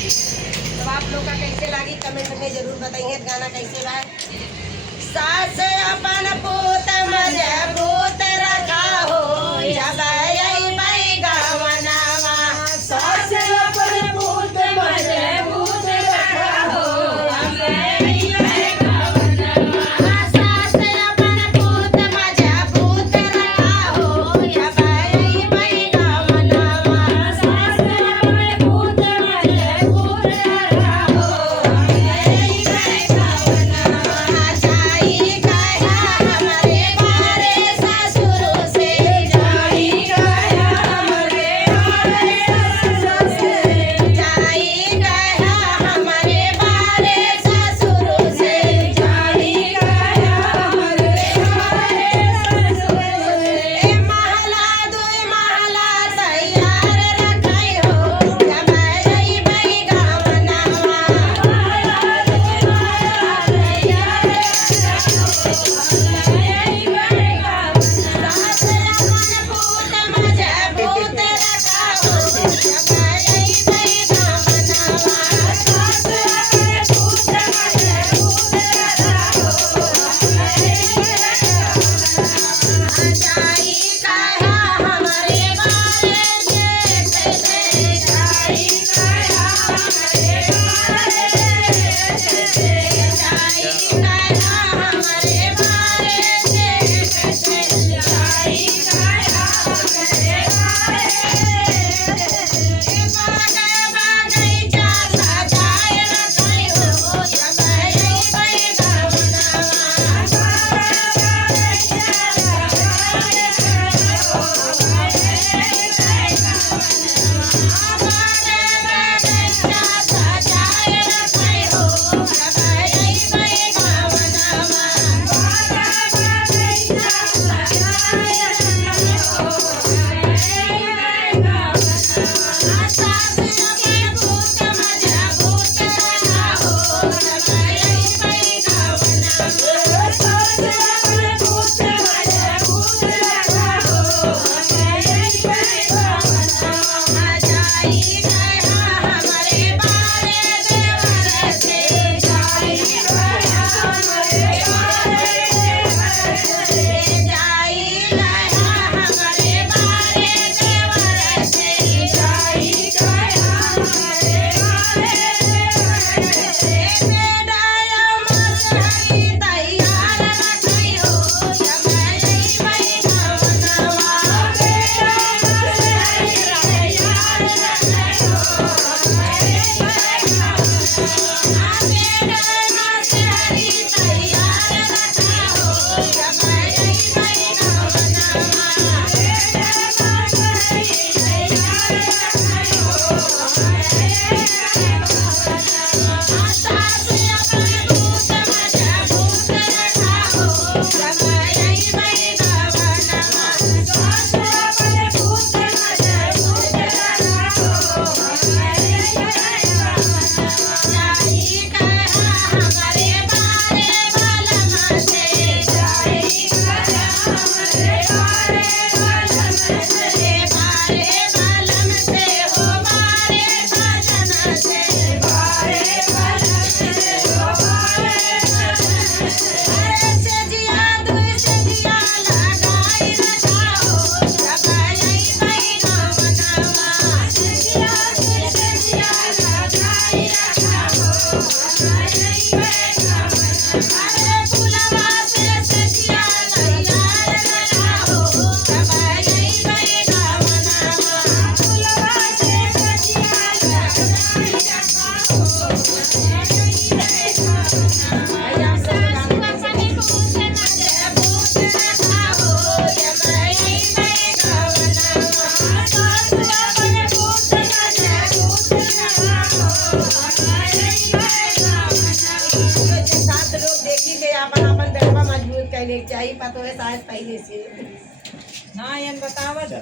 तो आप लोग का कैसे लगी कमेंट में जरूर बताइए। गाना कैसे बा। सास अपन पूत मजबूत रखा हो जब अइबै गवनवा। सास अपन पूत मजबूत रखा हो जब अइबै गवनवा। सास अपन पूत मजबूत रखा हो जब अइबै गवनवा। सास अपन पूत मजबूत रखा हो जब अइबै गवनवा। जाई गया हमारे बारे ससुर से, जाई गया हमारे बारे ससुर से, जाई गया हमारे बारे ससुर से, जाई गया हमारे बारे ससुर से। ए महला दुई महला तैयार रखै हो जब अइबै गवनवा। महला दुई महला तैयार रखै हो जब अइबै गवनवा। सास अपन पूत मजबूत रखा हो जब अइबै गवनवा। सास अपन पूत मजबूत रखा हो जब अइबै गवनवा। जाई गया हमारे बारे जेठ से, जाई गया हमारे बारे जेठ से, जाई गया हमारे बारे जेठ से, जाई गया हमारे बारे जेठ से। बगैचा सजाए रखै हो जब अइबै गवनवा। बगैचा सजाए रखै हो जब अइबै गवनवा। बगैचा सजाए रखै हो जब अइबै गवनवा। बगैचा सजाए रखै हो जब अइबै गवनवा। सास अपन पूत मजबूत रखा हो जब अइबै गवनवा। सास अपन पूत मजबूत रखा हो जब अइबै गवनवा। जाई गया हमारे बारे देवर से, जाई गया हमारे बारे देवर से, जाई गया हमारे बारे देवर से, जाई गया हमारे बारे देवर से। बेडाया मसहरी तैयार रखै हो जब अइबै गवनवा। बेडाया मसहरी तैयार रखै हो जब अइबै गवनवा। बेडाया मसहरी तैयार रखा हो जब अइबै गवनवा। बेडाया मसहरी तैयार रखै हो जब अइबै गवनवा। सास अपन पूत मजबूत रखा हो जब अइबै गवनवा। सास अपन पूत मजबूत रखा हो जब अइबै गवनवा। जाई गया हमारे बारे बालम से, जाई गया हमारे बारे बालम से, बारे बालम से हो बारे सजन से, बारे बालम से हो बारे सजन से। अरे सेजिया दुई सेजिया लगाई रखा हो जब अइबै गवनवा। सेजिया दुई सेजिया लगाई रखा हो जब अइबै गवनवा। अरे फुलवा से सेजिया तैयार रखा हो जब अइबै गवनवा। फुलवा से सेजिया लगाई रखा हो जब अइबै गवनवा। सास अपन पूत मजबूत रखा हो जब अइबै गवनवा। सास अपन पूत मजबूत रखा हो जब अइबै गवनवा। जो सात लोग देखी के अपन अपन बेटवा मजबूत कैले चाहिए पतो है सास पहले से। हाँ, यन बतावत